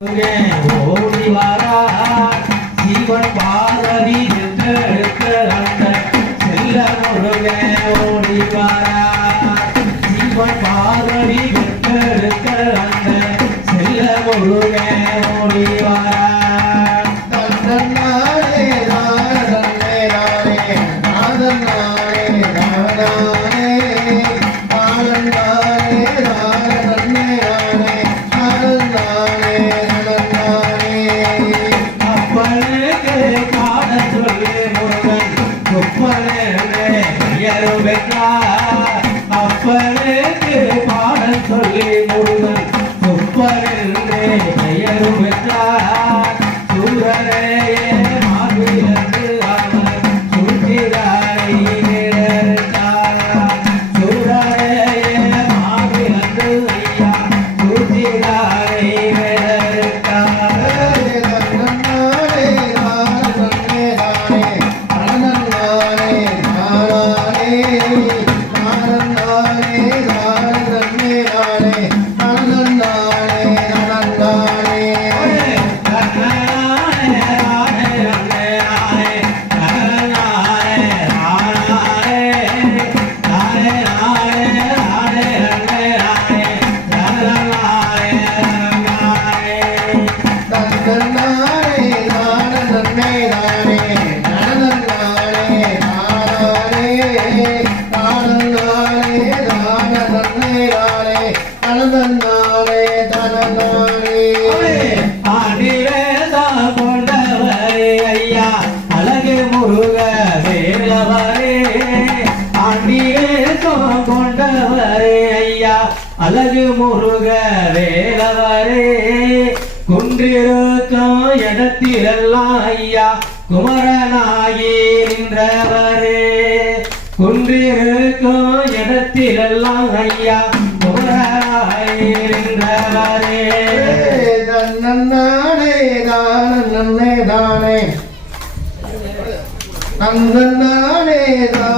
ஓடி வாரா ஜீவன் பார்வதி எடுக்க அந்த செல்ல முருகன் ஓடி வாரா ஜீவன் பார்வதி எடுக்க அந்த செல்ல முருகன் ஓடி வாரா அப்பனுக்கு பாடல் சொல்லி முருகன் சொப்பனே பெயரும் பெற்றார் சூரரையே மாவிலந்து அவர் சுற்றிதாரை சூரரையே மாவிலந்து ஐயா சுற்றிதாரை அழகு முருக வேலவரே ஆண்டியேசம் கொண்டவரே ஐயா அழகு முருக வேலவரே குன்றிருக்கும் இடத்திலெல்லாம் ஐயா குமரனாகி நின்றவரே குன்றிருக்கும் இடத்திலெல்லாம் ஐயா குமரனாகி நின்றவரே நன்னானே தானே தானே நன்னானே தானே